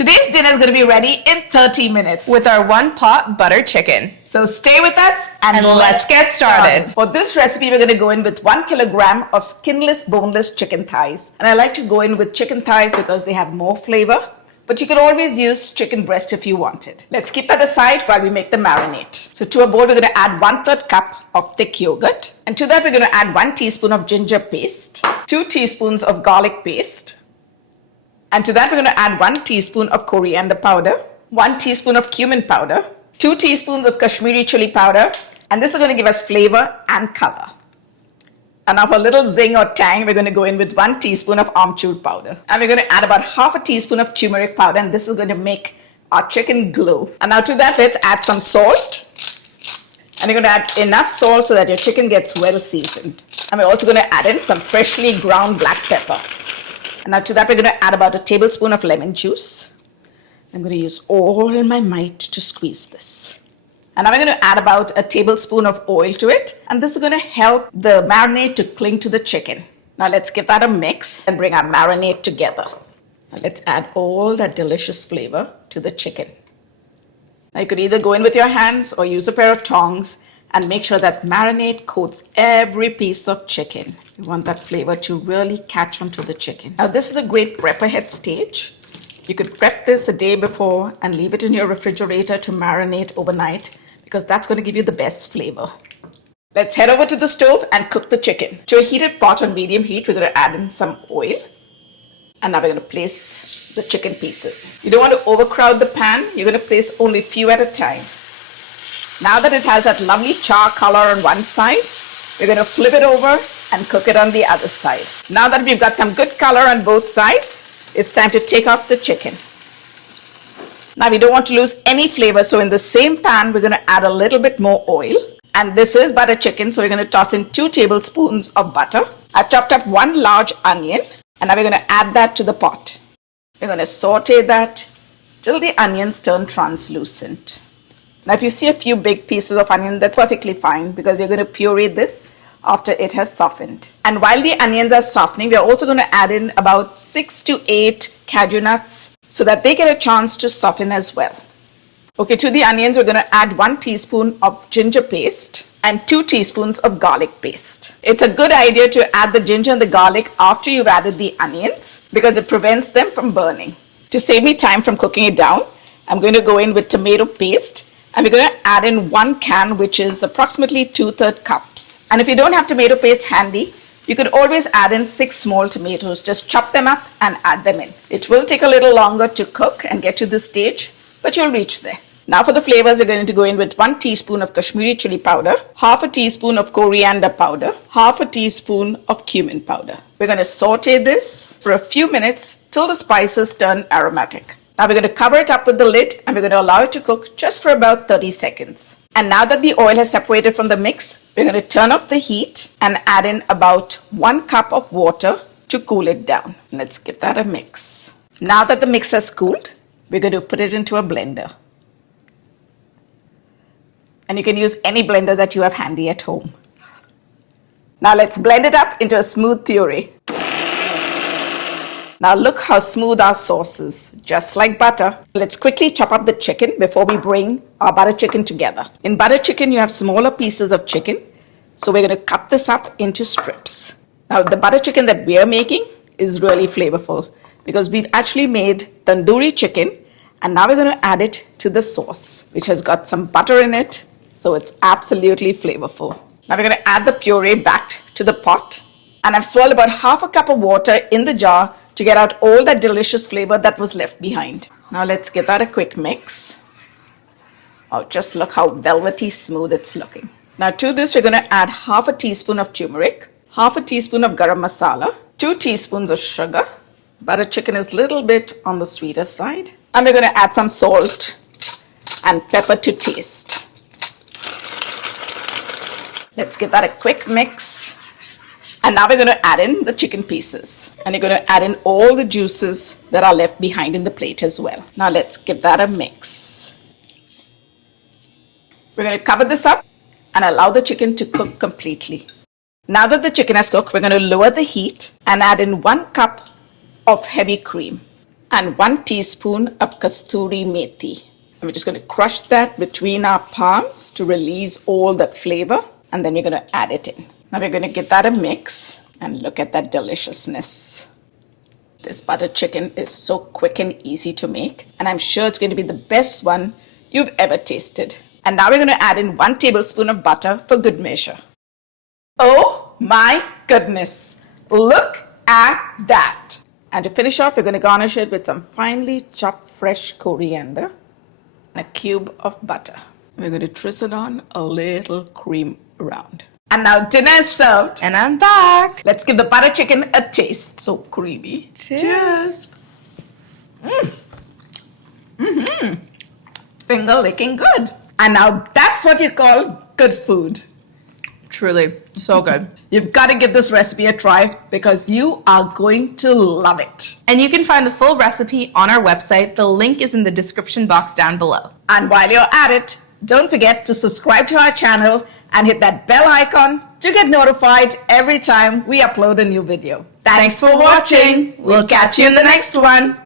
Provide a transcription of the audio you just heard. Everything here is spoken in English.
Today's dinner is going to be ready in 30 minutes with our one pot butter chicken. So stay with us and let's get started. For this recipe, we're going to go in with 1 kilogram of skinless, boneless chicken thighs. And I like to go in with chicken thighs because they have more flavor. But you could always use chicken breast if you wanted. Let's keep that aside while we make the marinade. So to a bowl, we're going to add 1/3 cup of thick yogurt. And to that, we're going to add 1 teaspoon of ginger paste, 2 teaspoons of garlic paste. And to that, we're going to add 1 teaspoon of coriander powder, 1 teaspoon of cumin powder, 2 teaspoons of Kashmiri chili powder. And this is going to give us flavor and color. And now for a little zing or tang, we're going to go in with 1 teaspoon of amchoor powder. And we're going to add about half a teaspoon of turmeric powder. And this is going to make our chicken glow. And now to that, let's add some salt. And you're going to add enough salt so that your chicken gets well seasoned. And we're also going to add in some freshly ground black pepper. And now to that, we're going to add about a tablespoon of lemon juice. I'm going to use all my might to squeeze this. And now we're going to add about a tablespoon of oil to it. And this is going to help the marinade to cling to the chicken. Now let's give that a mix and bring our marinade together. Now let's add all that delicious flavor to the chicken. Now you could either go in with your hands or use a pair of tongs and make sure that marinade coats every piece of chicken. You want that flavor to really catch onto the chicken. Now this is a great prep ahead stage. You could prep this a day before and leave it in your refrigerator to marinate overnight because that's going to give you the best flavor. Let's head over to the stove and cook the chicken. To a heated pot on medium heat, we're going to add in some oil. And now we're going to place the chicken pieces. You don't want to overcrowd the pan. You're going to place only a few at a time. Now that it has that lovely char color on one side, we're going to flip it over and cook it on the other side. Now that we've got some good color on both sides, it's time to take off the chicken. Now we don't want to lose any flavor, so in the same pan, we're going to add a little bit more oil. And this is butter chicken, so we're going to toss in 2 tablespoons of butter. I've chopped up 1 large onion, and now we're going to add that to the pot. We're going to saute that till the onions turn translucent. Now if you see a few big pieces of onion, that's perfectly fine because we're going to puree this after it has softened. And while the onions are softening, we're also going to add in about 6 to 8 cashew nuts so that they get a chance to soften as well. Okay, to the onions, we're going to add 1 teaspoon of ginger paste and 2 teaspoons of garlic paste. It's a good idea to add the ginger and the garlic after you've added the onions because it prevents them from burning. To save me time from cooking it down, I'm going to go in with tomato paste. And we're going to add in 1 can, which is approximately 2/3 cups. And if you don't have tomato paste handy, you could always add in 6 small tomatoes. Just chop them up and add them in. It will take a little longer to cook and get to this stage, but you'll reach there. Now for the flavors, we're going to go in with 1 teaspoon of Kashmiri chili powder, half a teaspoon of coriander powder, half a teaspoon of cumin powder. We're going to saute this for a few minutes till the spices turn aromatic. Now we're going to cover it up with the lid and we're going to allow it to cook just for about 30 seconds. And now that the oil has separated from the mix, we're going to turn off the heat and add in about 1 cup of water to cool it down. Let's give that a mix. Now that the mix has cooled, we're going to put it into a blender. And you can use any blender that you have handy at home. Now let's blend it up into a smooth puree. Now look how smooth our sauce is, just like butter. Let's quickly chop up the chicken before we bring our butter chicken together. In butter chicken, you have smaller pieces of chicken. So we're going to cut this up into strips. Now the butter chicken that we are making is really flavorful because we've actually made tandoori chicken. And now we're going to add it to the sauce, which has got some butter in it. So it's absolutely flavorful. Now we're going to add the puree back to the pot. And I've swirled about half a cup of water in the jar to get out all that delicious flavor that was left behind. Now let's give that a quick mix. Oh, just look how velvety smooth it's looking. Now to this, we're going to add half a teaspoon of turmeric, half a teaspoon of garam masala, 2 teaspoons of sugar. Butter chicken is a little bit on the sweeter side. And we're going to add some salt and pepper to taste. Let's give that a quick mix. And now we're going to add in the chicken pieces. And you're going to add in all the juices that are left behind in the plate as well. Now let's give that a mix. We're going to cover this up and allow the chicken to cook completely. Now that the chicken has cooked, we're going to lower the heat and add in 1 cup of heavy cream. and 1 teaspoon of kasturi methi. And we're just going to crush that between our palms to release all that flavor. And then we're going to add it in. Now we're going to give that a mix. And look at that deliciousness. This butter chicken is so quick and easy to make. And I'm sure it's going to be the best one you've ever tasted. And now we're going to add in 1 tablespoon of butter for good measure. Oh my goodness. Look at that. And to finish off, we're going to garnish it with some finely chopped fresh coriander and a cube of butter. We're going to drizzle on a little cream around. And now dinner is served. And I'm back. Let's give the butter chicken a taste. So creamy. Cheers. Finger licking good. And now that's what you call good food. Truly, so good. You've got to give this recipe a try because you are going to love it. And you can find the full recipe on our website. The link is in the description box down below. And while you're at it, don't forget to subscribe to our channel and hit that bell icon to get notified every time we upload a new video. Thanks for watching. We'll catch you in the next one.